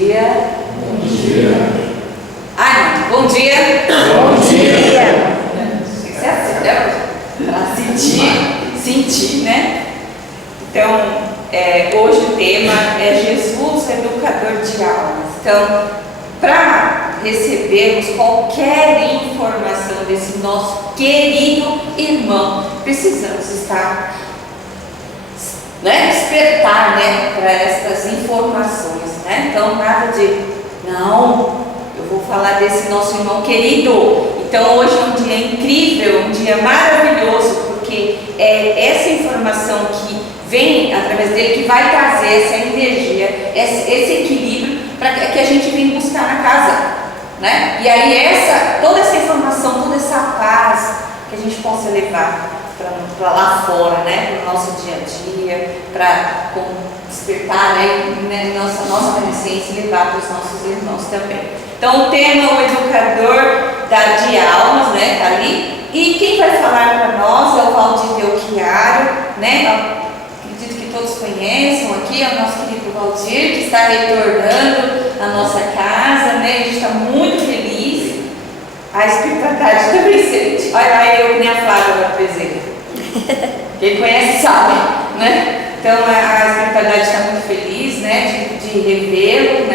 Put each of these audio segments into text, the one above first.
dia. Bom dia. Ai, bom dia. Bom dia. Você acendeu para sentir, né? Então, hoje o tema é Jesus, educador de almas. Então, para recebermos qualquer informação desse nosso querido irmão, precisamos estar, despertar, para estas informações, Então, nada de, não, eu vou falar desse nosso irmão querido. Então, hoje é um dia incrível, um dia maravilhoso, porque é essa informação que vem através dele que vai trazer essa energia, esse equilíbrio para que a gente venha buscar na casa, E aí toda essa informação, toda essa paz que a gente possa levar para lá fora, para o nosso dia a dia, para despertar nossa consciência e levar para os nossos irmãos também. Então o tema, o educador de almas, tá ali. E quem vai falar para nós é o Valdir Belchiaro, Acredito que todos conheçam aqui, é o nosso querido Valdir, que está retornando à nossa casa, A gente está muito feliz. A espiritualidade também sente. Olha lá, eu que nem a Flávia agora presente. Quem conhece sabe, Então a espiritualidade está muito feliz, de revê-lo,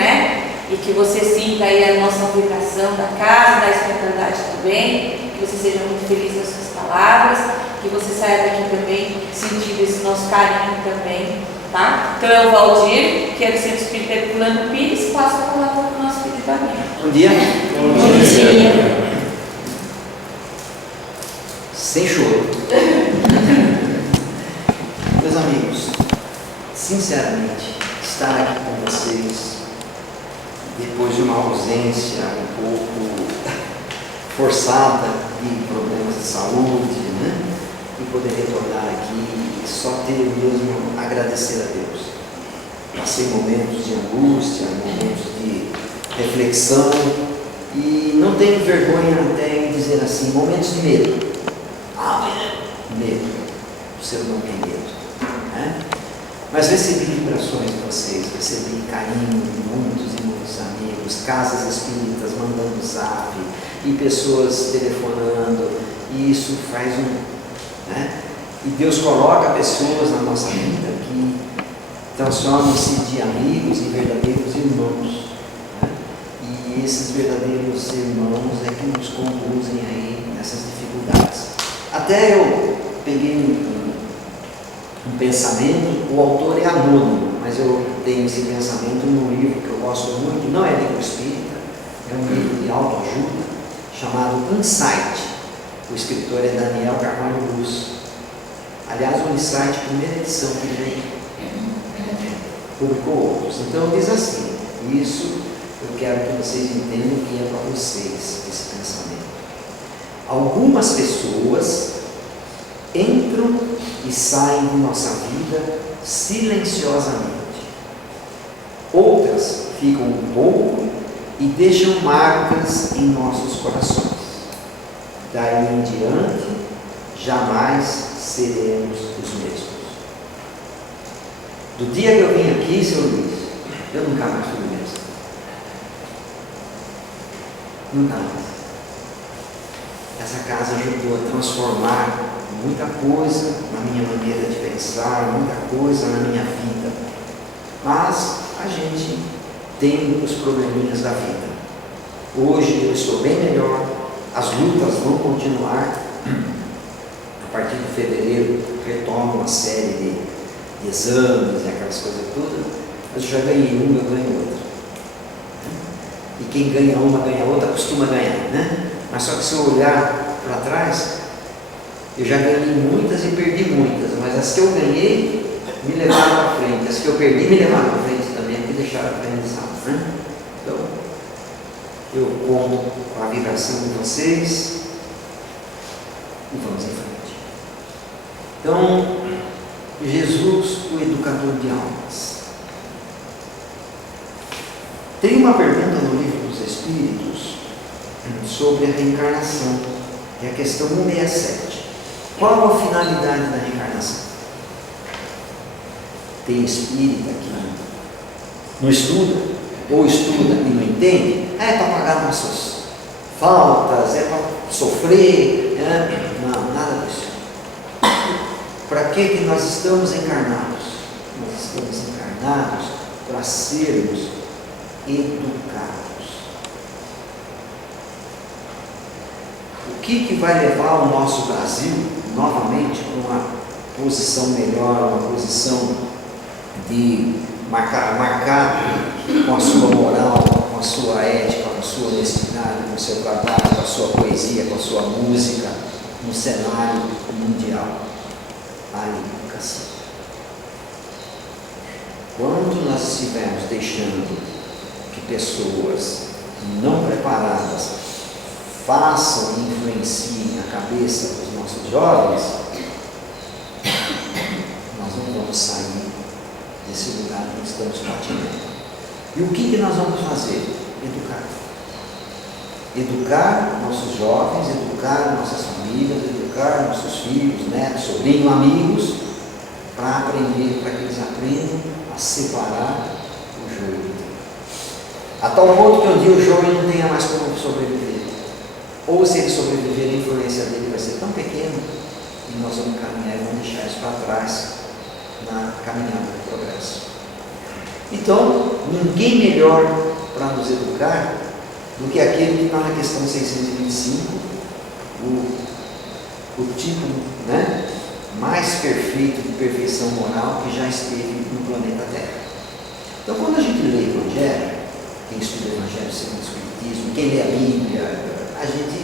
E que você sinta aí a nossa vibração da casa, da espiritualidade também. Que você seja muito feliz nas suas palavras. Que você saia daqui também sentindo esse nosso carinho também, Então é o Valdir, que é do Centro Espírita Herculano Pires, passa a palavra para o nosso querido amigo. Bom dia. Bom dia. Sem choro. Meus amigos, sinceramente, estar aqui com vocês, depois de uma ausência um pouco forçada de problemas de saúde, e poder retornar aqui e só ter mesmo agradecer a Deus. Passei momentos de angústia, momentos de reflexão e não tenho vergonha até em dizer assim, momentos de medo. Medo. O ser humano tem medo, Mas recebi vibrações de vocês, recebi carinho de muitos e muitos amigos, casas espíritas mandando zap e pessoas telefonando, e isso faz E Deus coloca pessoas na nossa vida que transformam-se de amigos em verdadeiros irmãos, E esses verdadeiros irmãos é que nos conduzem aí nessas dificuldades. Até eu peguei um pensamento, o autor é anônimo, mas eu tenho esse pensamento num livro que eu gosto muito, não é livro espírita, é um livro de autoajuda, chamado Insight. O escritor é Daniel Carvalho Luz. Aliás, o Insight, primeira edição que ele publicou outros. Então diz assim, isso eu quero que vocês entendam que é para vocês esse pensamento. Algumas pessoas entram e saem de nossa vida silenciosamente. Outras ficam um pouco e deixam marcas em nossos corações. Daí em diante, jamais seremos os mesmos. Do dia que eu vim aqui, Sr. Luiz, eu nunca mais fui o mesmo. Nunca mais. Essa casa ajudou a transformar muita coisa na minha maneira de pensar, muita coisa na minha vida. Mas a gente tem os probleminhas da vida. Hoje eu estou bem melhor, as lutas vão continuar. A partir de fevereiro retomo uma série de exames e aquelas coisas todas, mas eu já ganhei uma, eu ganho outra. E quem ganha uma, ganha outra, costuma ganhar, Mas só que se eu olhar para trás, eu já ganhei muitas e perdi muitas, mas as que eu ganhei me levaram para frente, as que eu perdi me levaram para frente também, me deixaram aprendizado, Então, eu conto com a vibração de vocês e vamos em frente. Então, Jesus, o educador de almas. Tem uma pergunta no Livro dos Espíritos sobre a reencarnação, é a questão 167. Qual a finalidade da reencarnação? Tem espírita que não estuda, ou estuda e não entende, é para pagar nossas faltas, é para sofrer, não, nada disso. Para que nós estamos encarnados? Nós estamos encarnados para sermos educados. O que vai levar o nosso Brasil novamente para uma posição melhor, uma posição de marcar com a sua moral, com a sua ética, com a sua honestidade, com o seu trabalho, com a sua poesia, com a sua música, no cenário mundial? A educação. Quando nós estivermos deixando que pessoas não preparadas façam e influenciem a cabeça dos nossos jovens, nós não vamos sair desse lugar que estamos patinando. E o que nós vamos fazer? Educar. Educar nossos jovens, educar nossas famílias, educar nossos filhos, netos, sobrinhos, amigos, para aprender, para que eles aprendam a separar o joio do trigo. A tal ponto que um dia o joio não tenha mais como sobreviver. Ou se ele sobreviver, a influência dele vai ser tão pequena e nós vamos caminhar e vamos deixar isso para trás na caminhada do progresso. Então, ninguém melhor para nos educar do que aquele que está na questão 625, o tipo, né, mais perfeito de perfeição moral que já esteve no planeta Terra. Então, quando a gente lê o Evangelho, quem estuda o Evangelho segundo o Espiritismo, quem lê a Bíblia, a gente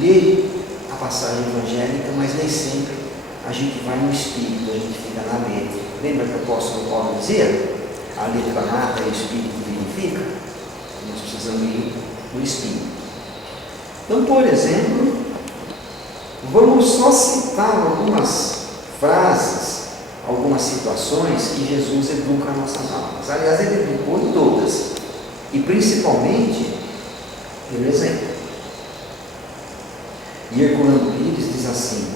lê a passagem evangélica, mas nem sempre a gente vai no Espírito, a gente fica na mente. Lembra que o apóstolo Paulo dizia? A letra mata e o Espírito vivifica? Nós precisamos ir no Espírito. Então, por exemplo, vamos só citar algumas frases, algumas situações que Jesus educa nossas almas. Aliás, ele educou em todas, e principalmente pelo exemplo. E Herculano Pires diz assim,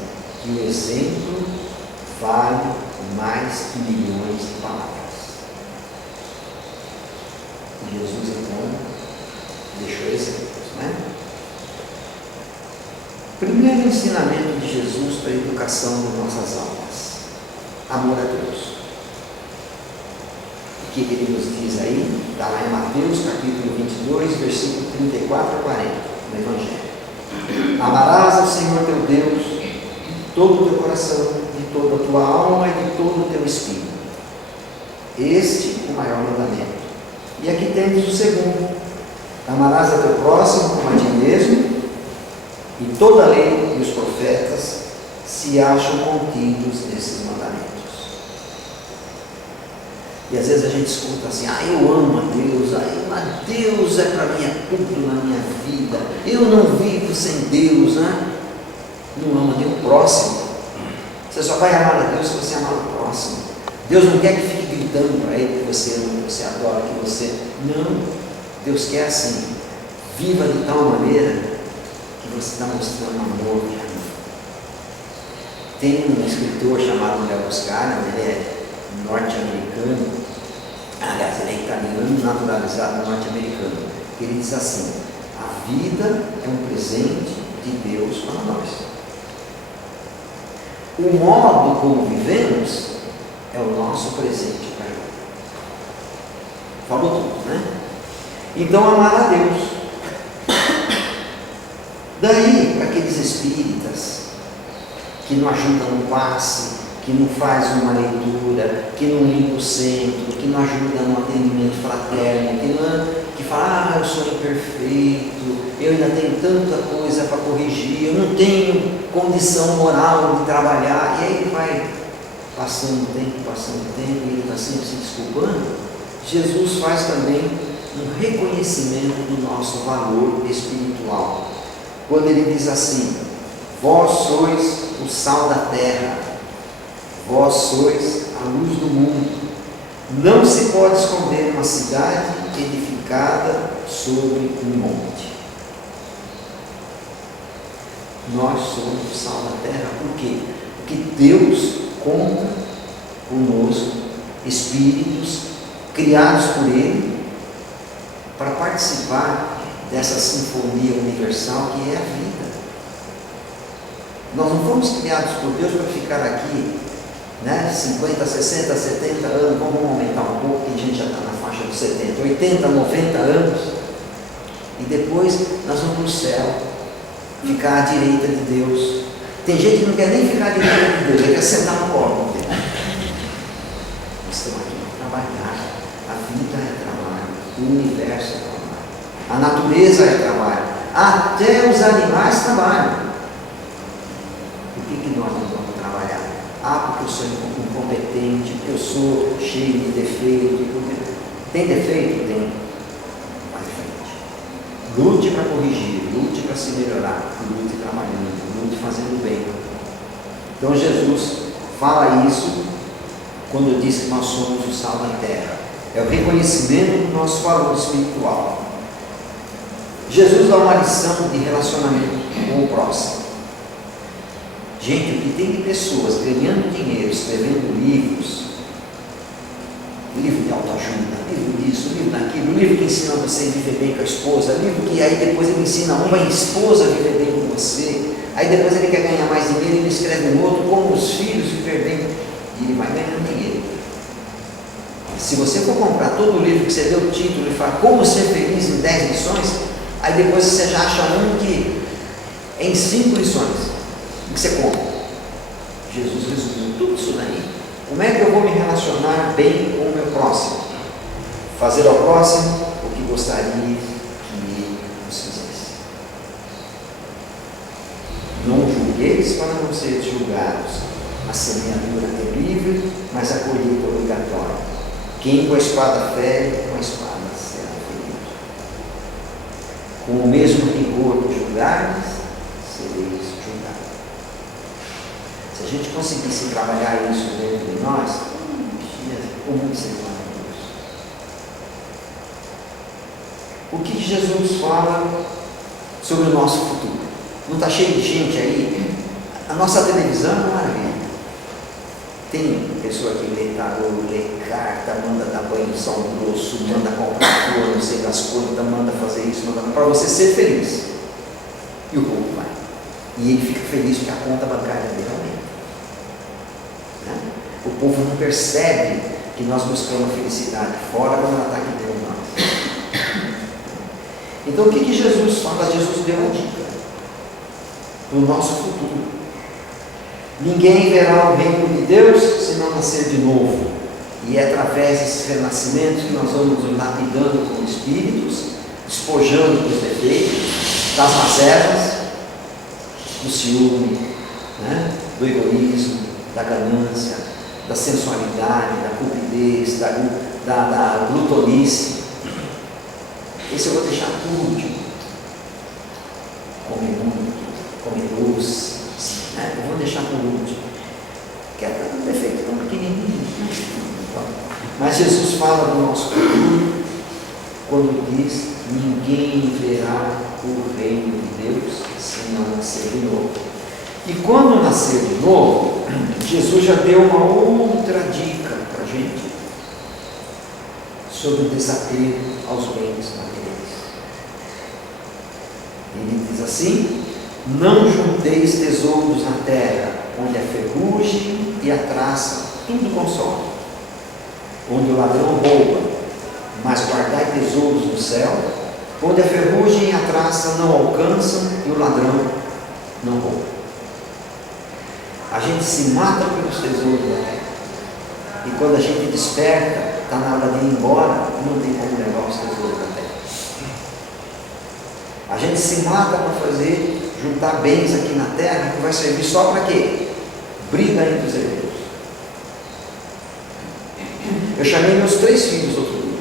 que o exemplo vale mais que milhões de palavras. E Jesus, então, deixou exemplos, né? Primeiro ensinamento de Jesus para a educação das nossas almas: amor a Deus. O que ele nos diz aí? Está lá em Mateus, capítulo 22, versículo 34 a 40, no Evangelho. Amarás ao Senhor teu Deus de todo o teu coração, de toda a tua alma e de todo o teu espírito. Este é o maior mandamento. E aqui temos o segundo: amarás a teu próximo como a ti mesmo. E toda a lei e os profetas se acham contidos nesses mandamentos. E às vezes a gente escuta assim: eu amo a Deus, Deus é para mim é tudo na minha vida, eu não vivo sem Deus, né? Não ama nem o próximo. Você só vai amar a Deus se você amar o próximo. Deus não quer que fique gritando para Ele que você ama, que você adora, que você... Não, Deus quer assim: viva de tal maneira que você está mostrando amor de amor. Tem um escritor chamado Léo Buscaglia, ele é norte-americano, aliás, ele é italiano naturalizado norte-americano. Ele diz assim: a vida é um presente de Deus para nós. O modo como vivemos é o nosso presente para Ele. Falou tudo, né? Então, amar a Deus. Daí, aqueles espíritas que não ajudam no passe, que não faz uma leitura, que não limpa o centro, que não ajuda no atendimento fraterno, que fala: eu sou imperfeito, eu ainda tenho tanta coisa para corrigir, eu não tenho condição moral de trabalhar. E aí ele vai passando o tempo, e ele está sempre se desculpando. Jesus faz também um reconhecimento do nosso valor espiritual, quando ele diz assim: vós sois o sal da terra, vós sois a luz do mundo. Não se pode esconder uma cidade edificada sobre um monte. Nós somos o sal da terra. Por quê? Porque Deus conta conosco, espíritos criados por Ele, participar dessa sinfonia universal que é a vida. Nós não fomos criados por Deus para ficar aqui, né, 50, 60, 70 anos, vamos aumentar um pouco, tem gente já está na faixa dos 70, 80, 90 anos, e depois nós vamos para o céu, ficar à direita de Deus. Tem gente que não quer nem ficar à direita de Deus, ele quer sentar no colo dele. Nós estamos aqui para trabalhar, a vida é trabalho, o universo é trabalho, a natureza é trabalho, até os animais trabalham. Por que nós não vamos trabalhar? Porque eu sou incompetente, porque eu sou cheio de defeito. Tem defeito? Tem. Vai em frente. Lute para corrigir, lute para se melhorar, lute trabalhando, lute fazendo bem. Então Jesus fala isso quando diz que nós somos o sal da terra. É o reconhecimento do nosso valor espiritual. Jesus dá uma lição de relacionamento com o próximo. Gente, o que tem de pessoas ganhando dinheiro, escrevendo livros, livro de autoajuda, livro disso, livro daquilo, livro que ensina você a viver bem com a esposa, livro que aí depois ele ensina uma esposa a viver bem com você, aí depois ele quer ganhar mais dinheiro e ele escreve um outro, como os filhos viver bem, e ele vai ganhando dinheiro. Se você for comprar todo o livro que você deu o título e fala como ser feliz em 10 lições, aí depois você já acha um que é em 5 lições. O que você compra? Jesus resumiu tudo isso daí. Como é que eu vou me relacionar bem com o meu próximo? Fazer ao próximo o que gostaria que ele nos fizesse. Não julgueis para não seres julgados. A semeadura é livre, mas a colheita é obrigatória. Quem com a espada fere, com a espada será ferido. Com o mesmo rigor que julgares, sereis julgados. Se a gente conseguisse trabalhar isso dentro de nós, como seria maravilhoso. O que Jesus fala sobre o nosso futuro? Não está cheio de gente aí? A nossa televisão é uma maravilha. Tem pessoa que lê tarô, lê carta, manda dar banho de sal grosso, manda comprar flor, não sei das quantas, manda fazer isso, manda para você ser feliz. E o povo vai. E ele fica feliz porque a conta bancária dele aumenta. Né? O povo não percebe que nós buscamos a felicidade fora quando ela está aqui dentro de nós. Então o que Jesus fala? Jesus deu uma dica para o nosso futuro. Ninguém verá o reino de Deus se não nascer de novo. E é através desses renascimentos que nós vamos nos lapidando como espíritos, despojando dos defeitos, das mazelas, do ciúme, né? Do egoísmo, da ganância, da sensualidade, da cupidez, da glutonice. Esse eu vou deixar por último. Comer muito, comer doce. Eu vou deixar por último, que é um defeito tão pequenininho. Mas Jesus fala do nosso futuro quando diz: ninguém verá o reino de Deus se não nascer de novo. E quando nascer de novo, Jesus já deu uma outra dica para a gente sobre o desapego aos bens materiais. Ele diz assim: não junteis tesouros na terra, onde a ferrugem e a traça tudo consome, onde o ladrão rouba, mas guardai tesouros no céu, onde a ferrugem e a traça não alcançam e o ladrão não rouba. A gente se mata pelos tesouros da terra, e quando a gente desperta, está na hora de ir embora, não tem como levar os tesouros da terra. A gente se mata para juntar bens aqui na terra, que vai servir só para quê? Briga entre os herdeiros. Eu chamei meus 3 filhos outro dia.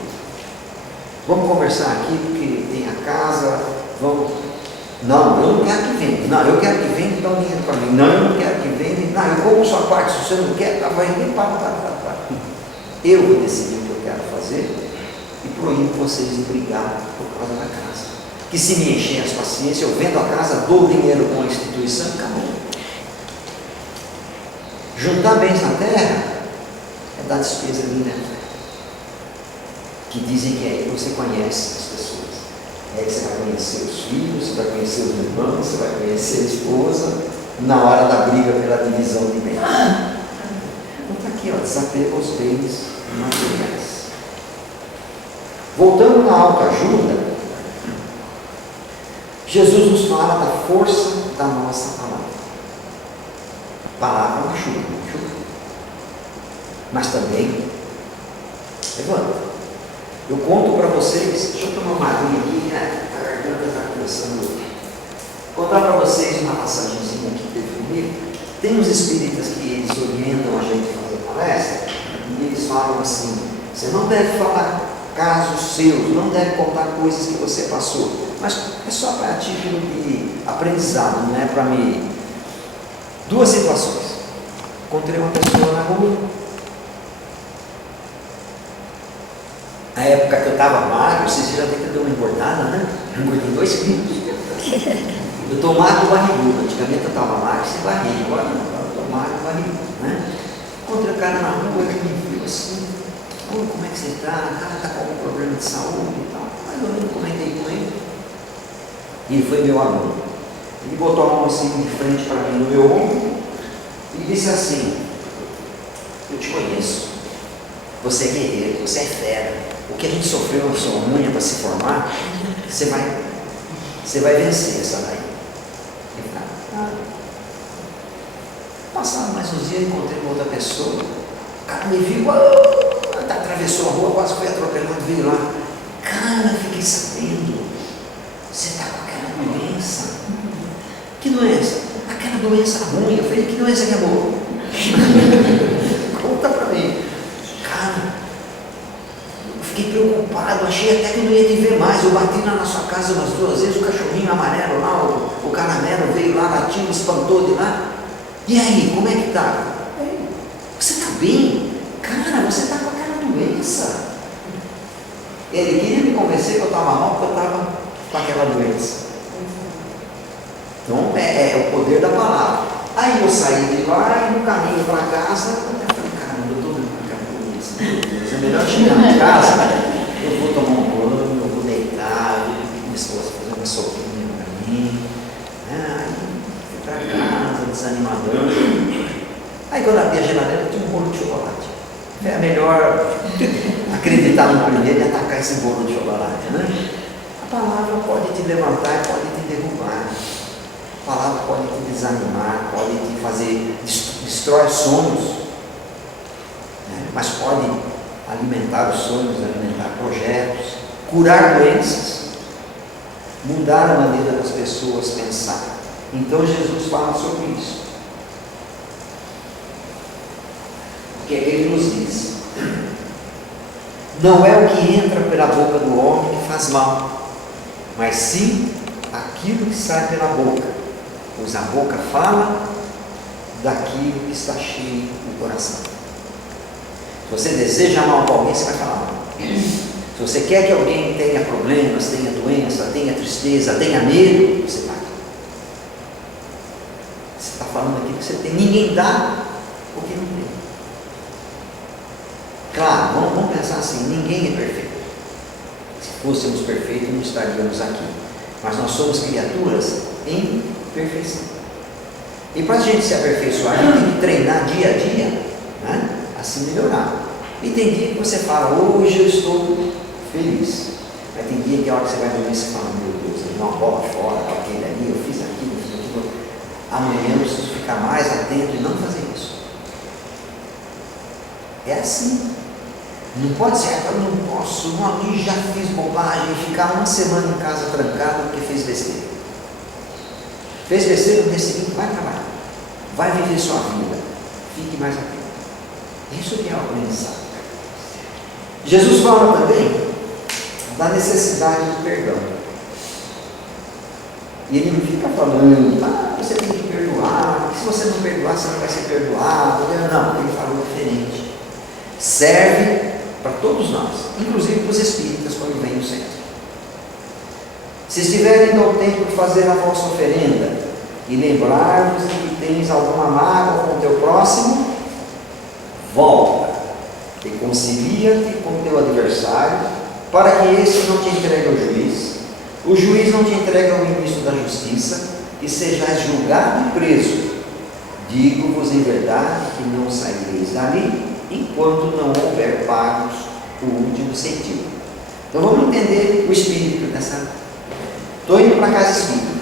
Vamos conversar aqui, porque tem a casa, vamos. Não, eu não quero que venda. Não, eu quero que venda e dá um dinheiro para mim. Não, eu não quero que venda. Não, eu como sua parte, se você não quer, vai nem para. Eu vou decidir o que eu quero fazer e proíbo vocês de brigar por causa da casa. Que se me encher as paciências, eu vendo a casa, dou o dinheiro com a instituição, acabou. Juntar bens na terra é dar despesa ali, né? Que dizem que é aí que você conhece as pessoas. E aí você vai conhecer os filhos, você vai conhecer os irmãos, você vai conhecer a esposa, na hora da briga pela divisão de bens. Então está aqui, ó, desapego aos bens materiais. Voltando na autoajuda, Jesus nos fala da força da nossa palavra. Palavra ajuda, ajuda. Mas também levanta. Eu conto para vocês, deixa eu tomar uma aguinha aqui, né? A garganta está começando. Vou contar para vocês uma passagemzinha que teve comigo. Tem uns espíritas que eles orientam a gente a fazer palestra, e eles falam assim: você não deve falar casos seus, não deve contar coisas que você passou, mas é só para título de aprendizado, não é para mim. Duas situações. Encontrei uma pessoa na rua. Na época que eu estava magro, vocês já devem ter uma engordada, né? Eu engordei 2 quilos. Eu estou magro barrigudo. Antigamente eu estava magro sem barriga, agora não, eu estou magro barrigudo, né? Encontrei o cara na rua, ele me viu assim: como é que você está? O cara está com algum problema de saúde e tal. Mais ou menos comentei com ele. E ele foi meu aluno. Ele botou a mão assim de frente para mim no meu ombro e disse assim: eu te conheço, você é guerreiro, você é fera. O que a gente sofreu na sua unha para se formar, você vai vencer essa daí. Eu falei: passaram mais uns dias, encontrei uma outra pessoa. O cara me viu, atravessou a rua, quase foi atropelado, veio lá. Cara, fiquei sabendo, você está com aquela doença. Que doença? Aquela doença ruim. Eu falei: que doença que é boa? Conta pra mim. Cara, eu fiquei preocupado, achei até que não ia te ver mais. Eu bati lá na sua casa umas 2 vezes, o cachorrinho amarelo lá, o caramelo veio lá, latiu, espantou de lá. E aí, como é que tá? Você tá bem? Cara, você tá com aquela doença. Ele queria me convencer que eu estava mal porque eu estava com aquela doença. Então é o poder da palavra. Aí eu saí de lá e no caminho para casa, eu falei: caramba, eu estou com aquela doença. É melhor chegar em casa, eu vou tomar um banho, eu vou deitar, eu vou pedir minha esposa fazer uma sopinha para mim. Aí fui para casa, desanimador. Aí quando abri a geladeira, tinha um bolo de chocolate. É melhor acreditar no primeiro e atacar esse bolo de chocolate, né? A palavra pode te levantar e pode te derrubar. A palavra pode te desanimar, pode te fazer, destrói sonhos, né? Mas pode alimentar os sonhos, alimentar projetos, curar doenças, mudar a maneira das pessoas pensar. Então Jesus fala sobre isso. O que é que ele nos diz? Não é o que entra pela boca do homem que faz mal, mas sim aquilo que sai pela boca, pois a boca fala daquilo que está cheio no coração. Se você deseja mal para alguém, você vai falar mal. Se você quer que alguém tenha problemas, tenha doença, tenha tristeza, tenha medo, você vai. Você está falando aquilo que você tem. Ninguém dá o que não tem. Claro, vamos pensar assim: ninguém é perfeito. Se fôssemos perfeitos, não estaríamos aqui. Mas nós somos criaturas em perfeição. E para a gente se aperfeiçoar, a gente tem que treinar dia a dia, né? A se melhorar. E tem dia que você fala: hoje eu estou feliz. Mas tem dia que a hora que você vai dormir, você fala: meu Deus, eu dei uma bola fora, aquele ali, eu fiz aquilo, eu fiz aquilo. Amanhã eu preciso ficar mais atento e não fazer isso. É assim. Não pode ser: eu não posso, não, já fiz bobagem, ficar uma semana em casa trancado porque fez besteira. Fez besteira, no dia seguinte vai trabalhar, vai viver sua vida, fique mais atento. Isso que é o aprendizado. Jesus fala também da necessidade do perdão. E ele não fica falando: você tem que perdoar, porque se você não perdoar, você não vai ser perdoado. Não, ele falou diferente. Serve para todos nós, inclusive para os espíritas quando vem no centro. Se estiverem indo ao templo fazer a vossa oferenda e lembrar-vos de que tens alguma mágoa com o teu próximo, volta, reconcilia-te com o teu adversário, para que esse não te entregue ao juiz O juiz não te entrega ao ministro da justiça, e sejais julgado e preso. Digo-vos em verdade que não saireis dali, enquanto não houver pagos o último centavo. Então vamos entender o espírito dessa. Estou indo para a casa espírita.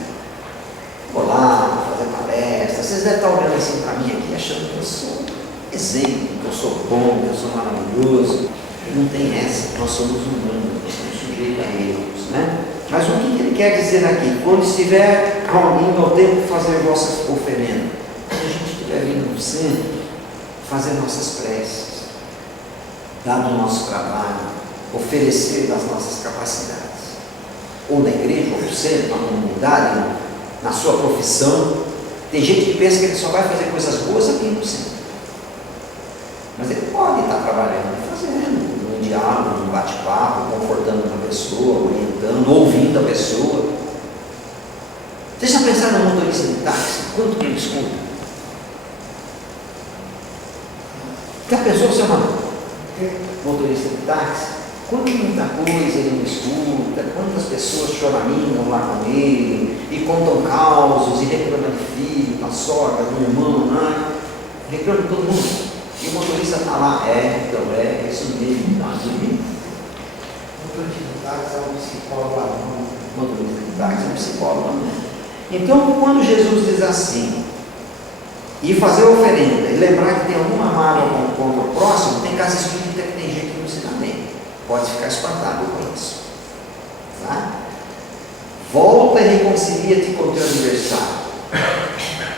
Vou lá fazer palestra. Vocês devem estar olhando assim para mim aqui, achando que eu sou exemplo, que eu sou bom, que eu sou maravilhoso. E não tem essa, nós somos humanos, nós somos sujeitos a erros, né? Mas o que ele quer dizer aqui? Quando estiver reunindo ao tempo de fazer vossas oferendas, quando a gente estiver vindo no centro, fazer nossas preces, dar do nosso trabalho, oferecer das nossas capacidades, ou na igreja, ou no centro, na comunidade, na sua profissão. Tem gente que pensa que ele só vai fazer coisas boas aqui no centro, mas ele pode estar trabalhando e fazendo um diálogo, um bate-papo, confortando uma pessoa, orientando, ouvindo a pessoa. Vocês já pensaram no motorista de táxi? Quanto que ele escuta? Já pensou, seu Manuel? Motorista de táxi? Quanta coisa ele não escuta, quantas pessoas choramingam lá com ele, e contam causos, e reclamam de filho, da sogra, do irmão, né? Reclamam de todo mundo. E o motorista está lá, é isso mesmo, não é? Motorista de táxi é um psicólogo aluno. Motorista de táxi é um psicólogo aluno. Então, quando Jesus diz assim, e fazer oferenda, e lembrar que tem alguma mágoa com o próximo, tem casa espírita que tem gente que não se dá bem. Pode ficar espantado com isso. Tá? Volta e reconcilia-te com o teu adversário.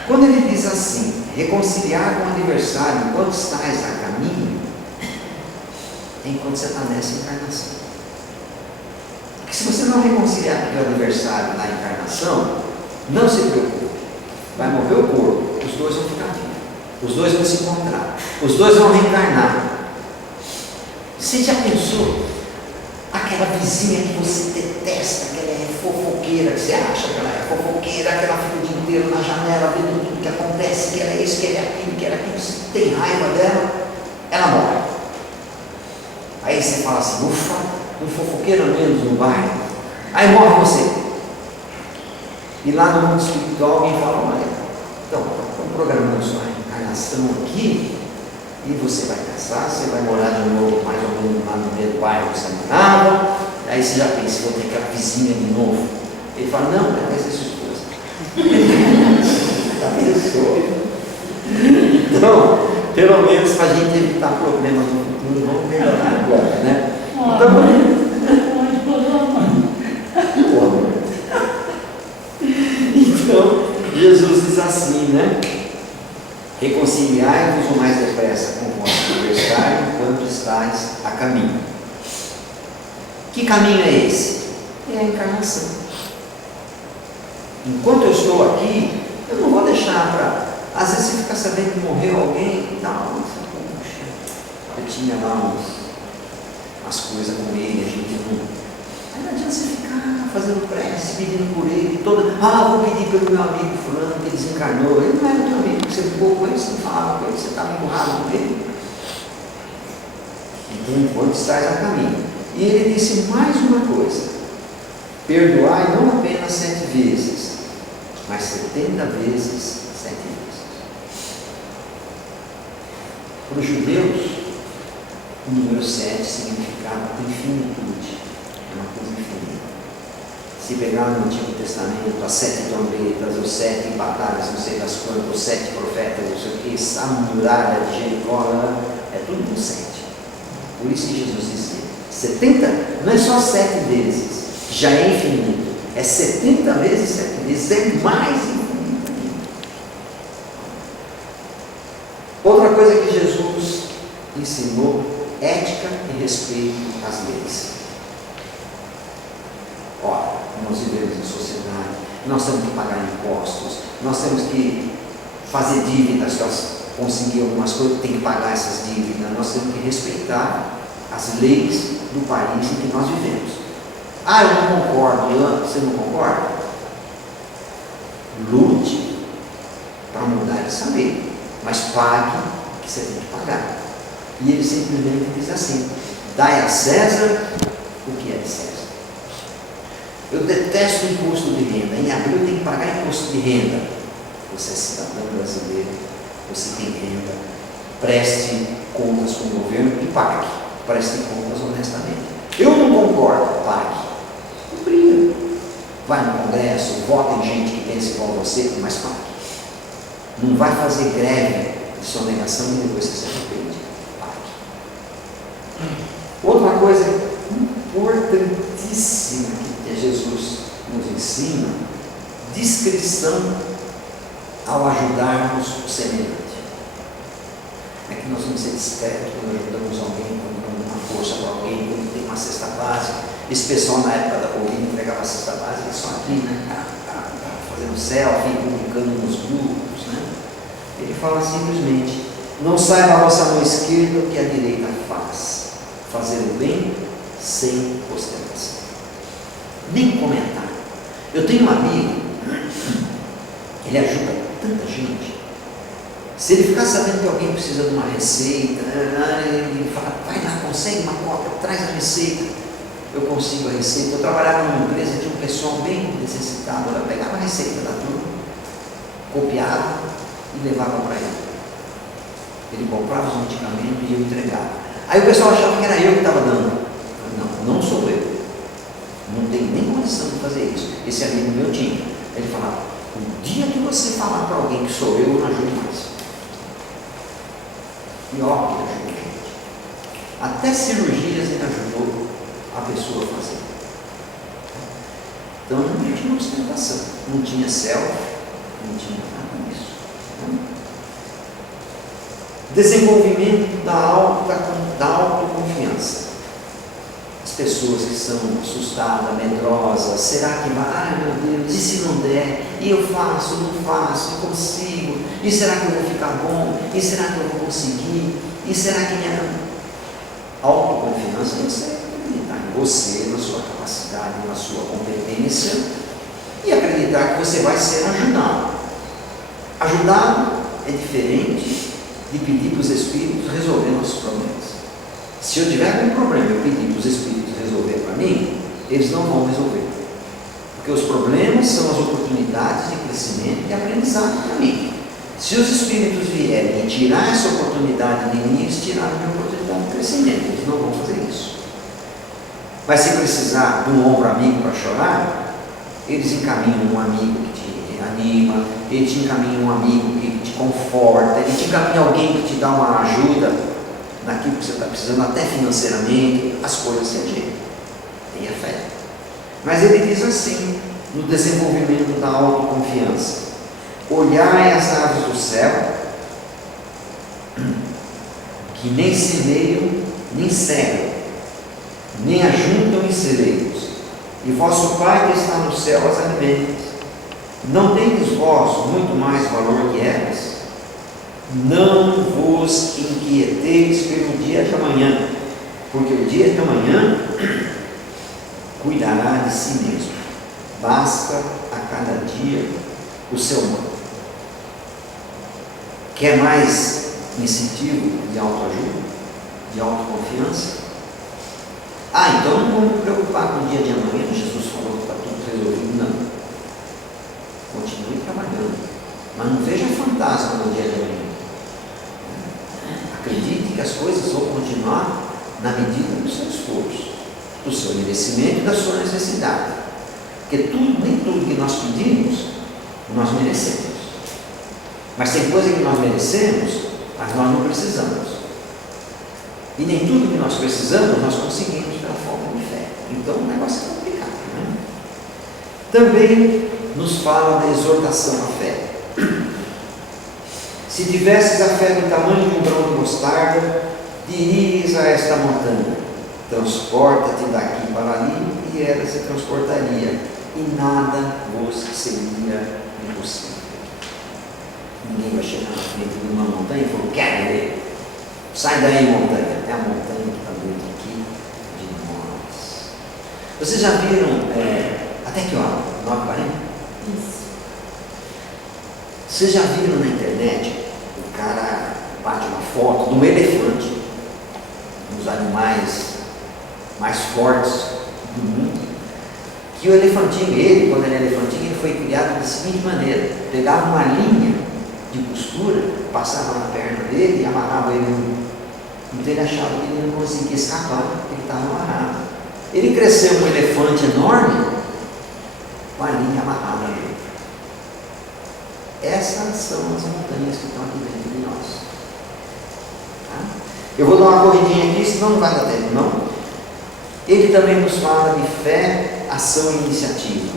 Quando ele diz assim, reconciliar com o adversário enquanto estás a caminho, é enquanto você está nessa encarnação. Porque se você não reconciliar com o teu adversário na encarnação, não se preocupe, vai morrer o corpo, os dois vão ficar vivos, os dois vão se encontrar, os dois vão reencarnar. Você já pensou? Aquela vizinha que você detesta, que ela é fofoqueira, que você acha que ela é fofoqueira, que ela fica o dia inteiro na janela vendo tudo que acontece, que ela é isso, que ela é aquilo, que ela é aquilo, você tem raiva dela, ela morre. Aí você fala assim, ufa, um fofoqueiro menos no bairro. Aí morre você. E lá no mundo espiritual alguém fala, olha, então, estamos programando sua encarnação aqui, e você vai casar, você vai morar de novo mais ou menos lá no mesmo bairro que você morava. Aí você já pensa, vou ter aquela vizinha de novo. Ele fala, não, vai ser sua esposa. Já pensou? Então, pelo menos para a gente evitar problemas no futuro, vamos melhorar agora, né? Então, Jesus diz assim, né? Reconciliai-vos o mais depressa com o vosso adversário enquanto estáis a caminho. Que caminho é esse? É a encarnação. Enquanto eu estou aqui, eu não vou deixar para... Às vezes você fica sabendo que morreu alguém e tal. Puxa, eu tinha lá umas coisas com ele, a gente não... Aí não adianta você ficar fazendo prece, pedindo por ele, vou pedir pelo meu amigo fulano que desencarnou. Ele não era teu amigo, você ficou com ele, você não falava com ele, você estava emburrado com ele. Então, enquanto estás a caminho. E ele disse mais uma coisa: perdoai não apenas 7 vezes, mas 70 vezes 7 vezes. Para os judeus, o número 7 significava infinitude, uma coisa infinita. Se pegar no Antigo Testamento as 7 trombetas, os 7 batalhas, não sei das quantas, os 7 profetas, não sei o que, a muralha de Jericó, é tudo com 7. Por isso que Jesus dizia, 70 não é só 7 vezes, já é infinito, é 70 vezes 7 vezes, é mais infinito. Outra coisa que Jesus ensinou, ética e respeito às leis. Ora, nós vivemos em sociedade, nós temos que pagar impostos, nós temos que fazer dívidas para conseguir algumas coisas, tem que pagar essas dívidas, nós temos que respeitar as leis do país em que nós vivemos. Eu não concordo, você não concorda? Lute para mudar essa lei, mas pague o que você tem que pagar. E ele simplesmente diz assim: dai a César o que é de César. Eu detesto o imposto de renda. Em abril eu tenho que pagar imposto de renda. Você é cidadão brasileiro, você tem renda, preste contas com o governo e pague. Preste contas honestamente. Eu não concordo, pague. Cumprir. Vai no Congresso, vota em gente que pensa igual você, mas pague. Não vai fazer greve de sonegação e depois você se arrepende. Pague. Outra coisa importantíssima que Jesus nos ensina: discrição ao ajudarmos o semelhante. É que nós vamos ser discretos quando ajudamos alguém, quando damos uma força para alguém, quando tem uma cesta básica. Esse pessoal na época da Covid entregava a cesta básica só aqui, né? Fazendo selfie, publicando nos grupos, né? Ele fala simplesmente: não saiba a vossa mão esquerda o que a direita faz. Fazer o bem sem ostentação. Nem comentar. Eu tenho um amigo, ele ajuda tanta gente. Se ele ficar sabendo que alguém precisa de uma receita, ele fala: vai lá, consegue uma cópia, traz a receita. Eu consigo a receita. Eu trabalhava numa empresa, tinha um pessoal bem necessitado. Eu pegava a receita da turma, copiava e levava para ele. Ele comprava os medicamentos e eu entregava. Aí o pessoal achava que era eu que estava dando. Eu falei: não sou eu. Não tenho nem condição de fazer isso. Esse amigo meu tinha. Ele falava: o dia que você falar para alguém que sou eu não ajudo mais. E ó, que ajuda gente. Até cirurgias ele ajudou a pessoa a fazer. Então não tinha ostentação, não tinha selfie, não tinha nada disso. Desenvolvimento da autoconfiança. As pessoas que são assustadas, medrosas: será que vai? Ai meu Deus, e se não der? E eu faço, não faço, e consigo? E será que eu vou ficar bom? E será que eu vou conseguir? E será que minha autoconfiança? Você acreditar em você, na sua capacidade, na sua competência, e acreditar que você vai ser ajudado. Ajudado é diferente de pedir para os Espíritos resolver nossos problemas. Se eu tiver algum problema e eu pedir para os Espíritos resolver para mim, eles não vão resolver. Porque os problemas são as oportunidades de crescimento e de aprendizado para mim. Se os Espíritos vierem e tirar essa oportunidade de mim, eles tiraram a minha oportunidade de crescimento. Eles não vão fazer isso. Mas se precisar de um ombro amigo para chorar, eles encaminham um amigo que te anima, eles te encaminham um amigo que te conforta, eles te encaminham alguém que te dá uma ajuda naquilo que você está precisando, até financeiramente. As coisas se ajeitam. Tenha fé. Mas ele diz assim, no desenvolvimento da autoconfiança: olhai as aves do céu, que nem semeiam, nem cegam, nem ajuntam em celeiros, e vosso Pai que está no céu as alimenta. Não tendes vós muito mais valor que elas? Não vos inquieteis pelo dia de amanhã, porque o dia de amanhã cuidará de si mesmo. Basta a cada dia o seu mal. Quer mais incentivo de autoajuda, de autoconfiança? Então não vamos nos preocupar com o dia de amanhã. Jesus falou que está tudo resolvido. Não. Continue trabalhando, mas não veja fantasma no dia de amanhã. Acredite que as coisas vão continuar na medida do seu esforço, do seu merecimento e da sua necessidade. Porque nem tudo que nós pedimos, nós merecemos. Mas tem coisa que nós merecemos, mas nós não precisamos. E nem tudo que nós precisamos, nós conseguimos pela falta de fé. Então o negócio é complicado, né? Também nos fala da exortação à fé. Se tivesses a fé do tamanho de um grão de mostarda, dirias a esta montanha: transporta-te daqui para ali, e ela se transportaria, e nada vos seria impossível. Ninguém vai chegar na frente de uma montanha e falar: quero ver. Sai daí, montanha. É a montanha que está dentro aqui de nós. Vocês já viram, até que hora? 9h40? Isso. Vocês já viram na internet o cara bate uma foto de um elefante, um dos animais mais fortes do mundo, que o elefantinho, ele, quando ele era elefantinho, ele foi criado da seguinte maneira: pegava uma linha de costura, passava na perna dele e amarrava ele no. Então ele achava que ele não conseguia escapar, porque ele estava amarrado. Ele cresceu um elefante enorme com a linha amarrada nele. Essas são as montanhas que estão aqui dentro de nós. Tá? Eu vou dar uma corridinha aqui, senão não vai dar tempo, não. Ele também nos fala de fé, ação e iniciativa.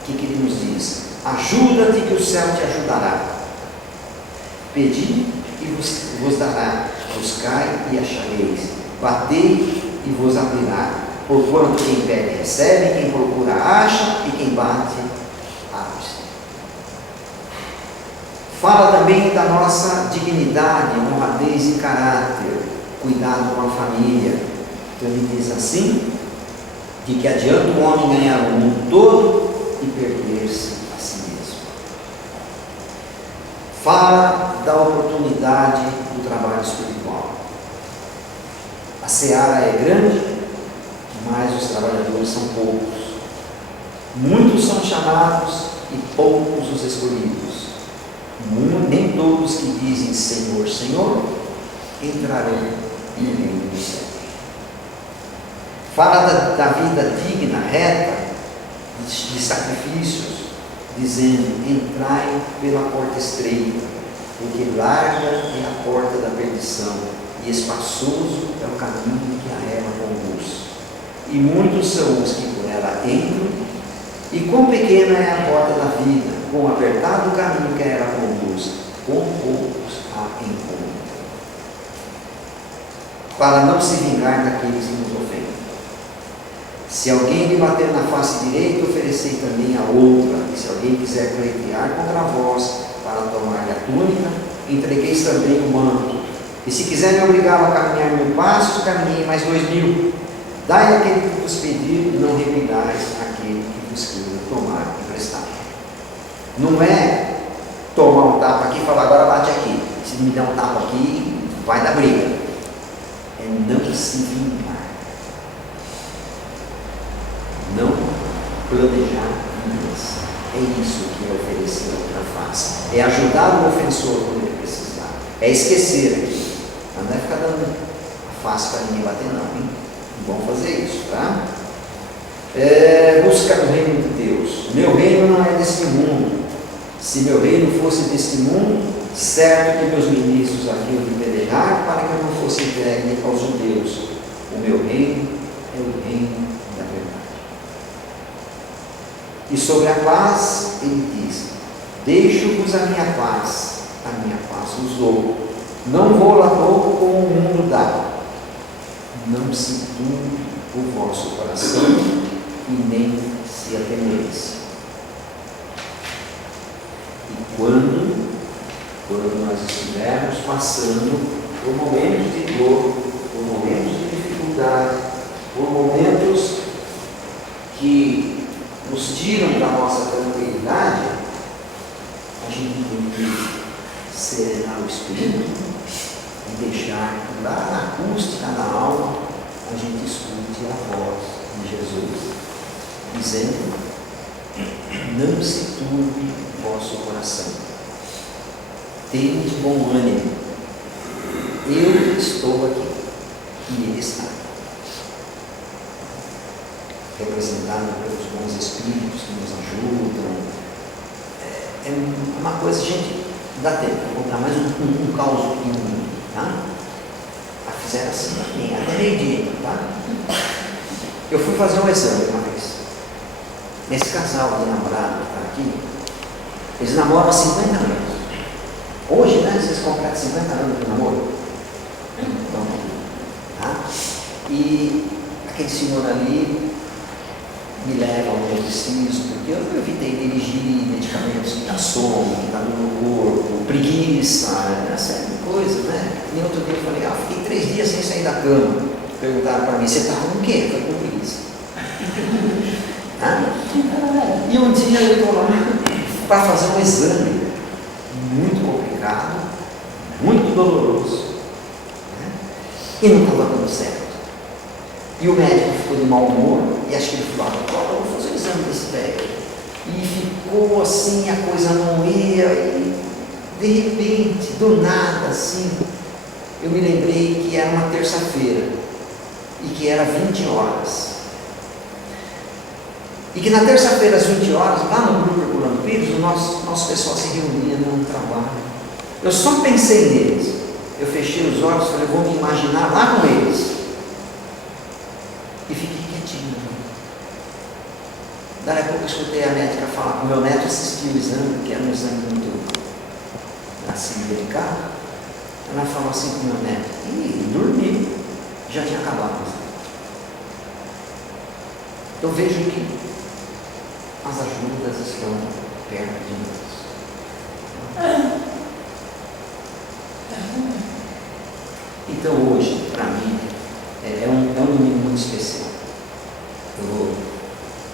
O que ele nos diz? Ajuda-te que o céu te ajudará. Pedi e vos dará. Buscai e achareis. Batei e vos abrirá. Porquanto quem pede recebe, quem procura acha, e quem bate abre-se. Fala também da nossa dignidade, honradez e caráter, cuidado com a família. Então ele diz assim, de que adianta o homem ganhar o mundo todo e perder-se a si mesmo. Fala da oportunidade do trabalho espiritual. A seara é grande, mas os trabalhadores são poucos. Muitos são chamados e poucos os escolhidos. Nem todos que dizem Senhor, Senhor, entrarão no reino dos céus. Fala da vida digna, reta, de sacrifícios, dizendo: entrai pela porta estreita, porque larga é a porta da perdição, e espaçoso é o caminho que a ela conduz. E muitos são os que por ela entram, e quão pequena é a porta da vida, quão apertado o caminho que a ela conduz, quão poucos a encontram. Para não se vingar daqueles que nos ofendem. Se alguém lhe bater na face direita, oferecei também a outra. E se alguém quiser pleitear contra vós, para tomar-lhe a túnica, entregueis também o manto. E se quiserem obrigá-lo a caminhar 1000 passos, caminhem mais 2000. Dai aquele que vos pedir, e não repridais aquele que vos queira tomar emprestado. Não é tomar um tapa aqui e falar: agora bate aqui. Se me der um tapa aqui, vai dar briga. É não se vingar. Não planejar vingança. É isso que é oferecer a outra face. É ajudar o ofensor quando ele precisar. É esquecer aqui. Não é ficar dando a face para ninguém bater, não, hein? Não vão fazer isso, tá? Buscar o reino de Deus. Meu reino não é deste mundo. Se meu reino fosse deste mundo, certo que meus ministros haviam de pelejar para que eu não fosse entregue aos judeus. O meu reino é o reino da verdade. E sobre a paz, ele diz: deixo-vos a minha paz vos dou. Não vou lá pouco como o mundo dá. Não se turbe o vosso coração e nem se atemoreis. E quando nós estivermos passando por momentos de dor, por momentos de dificuldade, por momentos que nos tiram da nossa tranquilidade, a gente tem que serenar o espírito e deixar que lá na acústica da alma a gente escute a voz de Jesus dizendo: não se turbe o vosso coração, tenha bom ânimo, eu estou aqui e ele está aqui. Representado pelos bons espíritos que nos ajudam. É uma coisa, gente, dá tempo, vou contar mais um caos pequenininho, tá? Fizeram assim, até meio-dia, tá? Eu fui fazer um exame uma vez. Esse casal de namorado que está aqui, eles namoram há 50 anos. Hoje, né, vocês completam 50 anos de namoro. Então, tá? E aquele senhor ali me leva onde eu preciso, porque eu evitei dirigir medicamentos que dá sono, que dá dor no corpo, preguiça, uma série de coisas, né? E outro dia eu falei: fiquei 3 dias sem sair da cama. Perguntaram para mim: você está com o quê? Eu falei: com preguiça. E um dia eu estou lá para fazer um exame muito complicado, muito doloroso, né? E não estava dando certo. E o médico ficou de mau humor e acho que ele falou: eu vou fazer o exame tocou assim, a coisa não ia, e de repente, do nada, assim, eu me lembrei que era uma terça-feira e que era 20 horas. E que na terça-feira, às 20 horas, lá no grupo Herculano Pires, o nosso pessoal se reunia no trabalho. Eu só pensei neles. Eu fechei os olhos e falei, vou me imaginar lá com eles. E fiquei quietinho. Daí a pouco eu escutei a médica falar, o meu neto assistiu o exame, que era um exame muito assim, delicado. Ela falou assim com o meu neto, e dormi, já tinha acabado o exame. Eu vejo que as ajudas estão perto de nós. Então hoje, para mim, é um domingo muito especial. Eu vou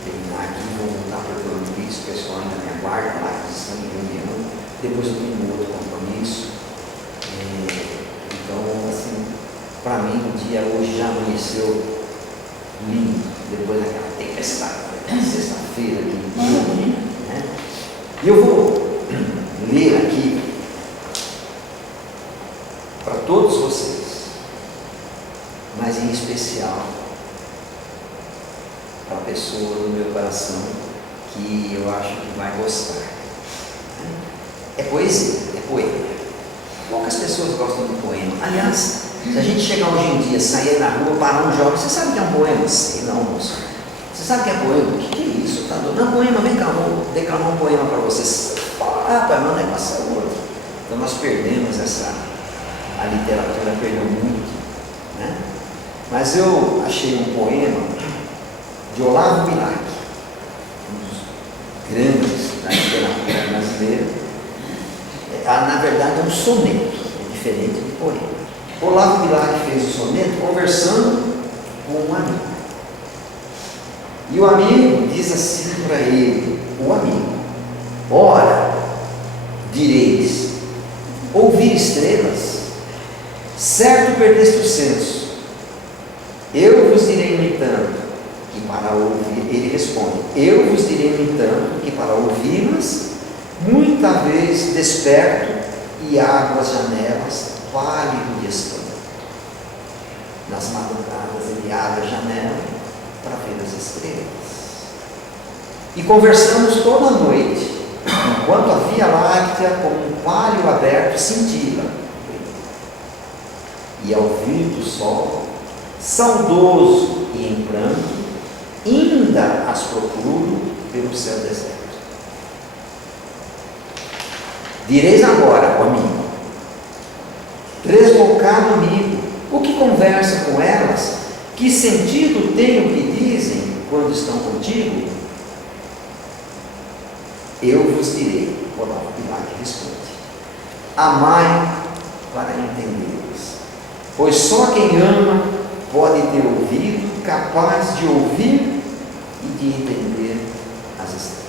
terminar aqui, vou voltar para o Herculano Pires, o pessoal ainda me aguarda lá, que estão em reunião. Depois eu tenho um outro compromisso. Então, assim, para mim o dia hoje já amanheceu lindo, depois daquela tempestade, sexta-feira, né? E eu vou ler aqui para todos vocês, mas em especial para a pessoa do meu coração que eu acho que vai gostar. É poesia, é poema. Poucas pessoas gostam de poema. Aliás, se a gente chegar hoje em dia, sair na rua, parar um jovem, você sabe o que é um poema? Sei não, moço. Você sabe o que é poema? O que é isso? Tá doido? Não, poema, vem cá, vou declamar um poema para vocês. Ah, pai, meu negócio é outro. Então nós perdemos a literatura perdeu muito, né? Mas eu achei um poema de Olavo Bilac, um dos grandes da literatura brasileira. Na verdade é um soneto, é diferente de poema. Olavo Bilac fez o soneto conversando com um amigo. E o amigo diz assim para ele, o amigo, ora, direis, ouvir estrelas, certo perdeste o senso. Eu vos direi, no entanto, que para ouvir, ele responde, eu vos direi, no entanto, que para ouvi-las, muita vez desperto e abro as janelas, pálido de espanto. Nas madrugadas ele abre a janela para ver as estrelas. E conversamos toda a noite, enquanto a Via Láctea, como um palio aberto, cintila. E ao vir do sol, saudoso e em pranto, ainda as procuro pelo céu deserto. Direis agora, ó amigo, tresloucado amigo, o que conversa com elas? Que sentido tem o que dizem quando estão contigo? Eu vos direi, Olavo Bilac responde, amai para entendê-los, pois só quem ama pode ter ouvido capaz de ouvir e de entender as estrelas.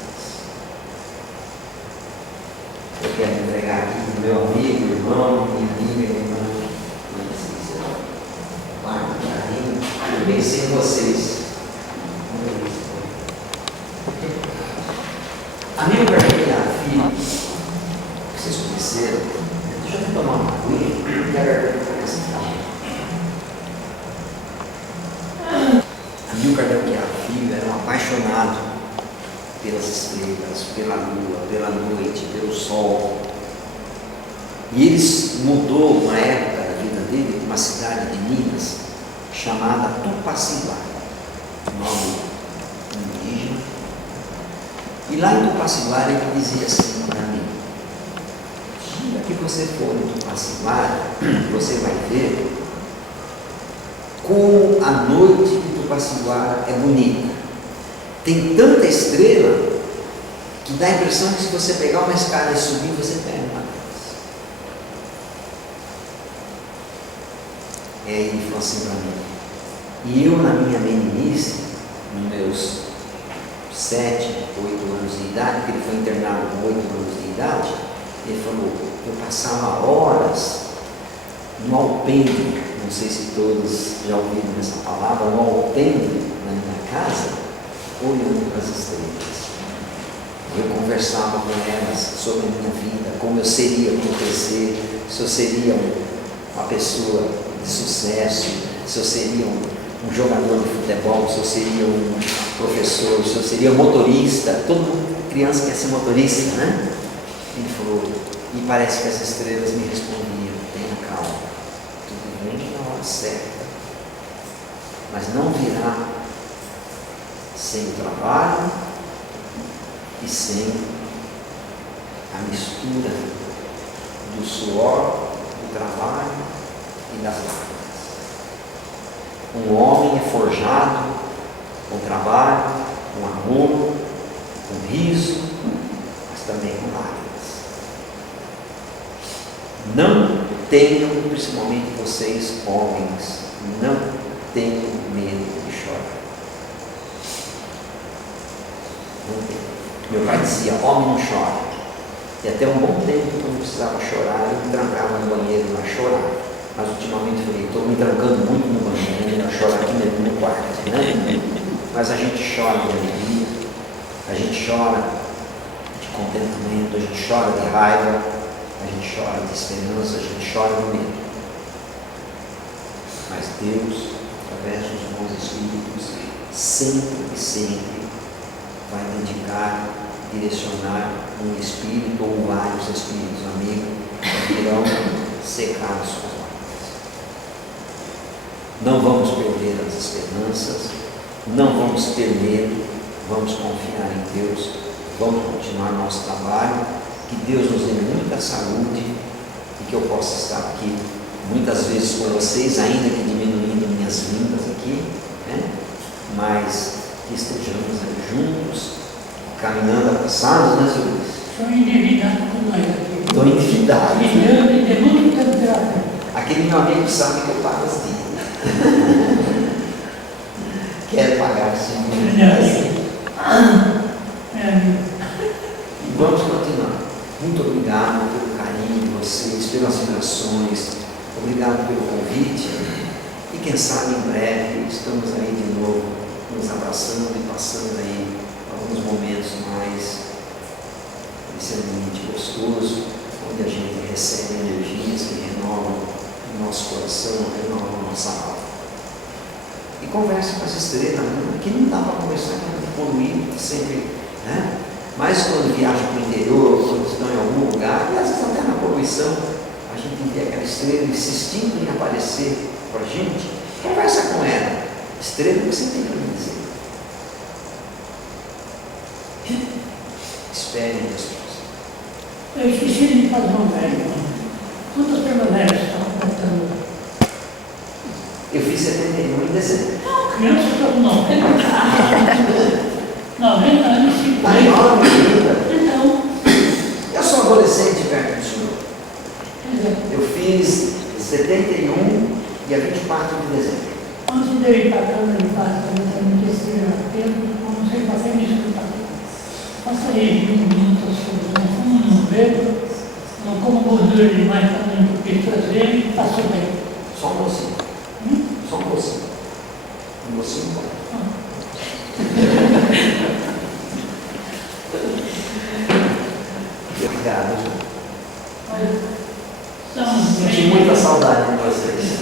Eu quero entregar aqui para o meu amigo, irmão, minha amiga, irmã, Marco, carinho, eu pensei em vocês. Amigo Garcia, vocês conheceram? Deixa eu tomar uma aguinha, quero Amigo Garcia Filho era um apaixonado pelas estrelas, pela lua, pela noite, pelo sol. E ele mudou uma época da vida dele para uma cidade de Minas chamada Tupaciguara, nome indígena. E lá em Tupaciguara ele dizia assim para mim, dia que você for em Tupaciguara, você vai ver como a noite de Tupaciguara é bonita. Tem tanta estrela que dá a impressão que se você pegar uma escada e subir, você pega uma delas. E aí ele falou assim para mim, e eu na minha meninice, nos meus 7, 8 anos de idade, porque ele foi internado com 8 anos de idade, ele falou, eu passava horas no alpendre, não sei se todos já ouviram essa palavra, no alpendre na minha casa, olhando para as estrelas. Eu conversava com elas sobre a minha vida, como eu seria por crescer, se eu seria uma pessoa de sucesso, se eu seria um jogador de futebol, se eu seria um professor, se eu seria um motorista. Todo mundo, criança quer ser motorista, né? Ele falou, e parece que as estrelas me respondiam, tenha calma, tudo vem na hora certa, mas não virá sem o trabalho e sem a mistura do suor, do trabalho e das lágrimas. Um homem é forjado com trabalho, com amor, com riso, mas também com lágrimas. Não tenham, principalmente vocês homens, não tenham medo de chorar. Não tenham. Meu pai dizia, homem não chora. E até um bom tempo que eu não precisava chorar, eu me trancava no banheiro lá chorar. Mas ultimamente eu falei, estou me trancando muito no banheiro, melhor chorar aqui mesmo no quarto, né? Mas a gente chora de alegria, a gente chora de contentamento, a gente chora de raiva, a gente chora de esperança, a gente chora de medo. Mas Deus, através dos bons espíritos, sempre e sempre vai dedicar, direcionar um espírito ou vários espíritos amigos que irão secar as suas lágrimas. Não vamos perder as esperanças, não vamos ter medo, vamos confiar em Deus, vamos continuar nosso trabalho, que Deus nos dê muita saúde e que eu possa estar aqui muitas vezes com vocês, ainda que diminuindo minhas vindas aqui, né? Mas que estejamos juntos, caminhando abraçados, né, Senhor Luiz? Estou endividado com nós aqui. Estou endividado. E tem muito tempo de água. Aquele meu amigo sabe que eu pago as dívidas. Quero pagar o Senhor. E vamos continuar. Muito obrigado pelo carinho de vocês, pelas orações. Obrigado pelo convite. E quem sabe em breve estamos aí de novo nos abraçando e passando aí alguns momentos mais desse ambiente gostoso, onde a gente recebe energias que renovam o nosso coração, renovam a nossa alma. E converse com as estrelas, né? Que não dá para conversar com o poluído sempre, né? Mas quando viaja para o interior, quando estão em algum lugar, e às vezes até na poluição, a gente vê aquela estrela insistindo em aparecer para a gente, conversa com ela. Estrela, o que você tem para me dizer? Espere em Deus. Eu esqueci de fazer um velho. Quantas turmas velhas estão completando? Eu fiz 71 em dezembro. Crianças estão com 90. 90 anos, 50. Está enorme ainda. Então, Eu sou adolescente perto do senhor. pois é. Eu fiz 71, dia 24 de dezembro. Antes de eu ir para a Câmara de Paz, também desse tempo, eu não sei se você me escuta. Faça aí 20 minutos, não fumo, não bebo, não como gordura demais também, porque trazer e passou bem. Só um mocinho. Só um mocinho. Um mocinho bom. Obrigado. Estamos Senti bem. muita saudade de vocês.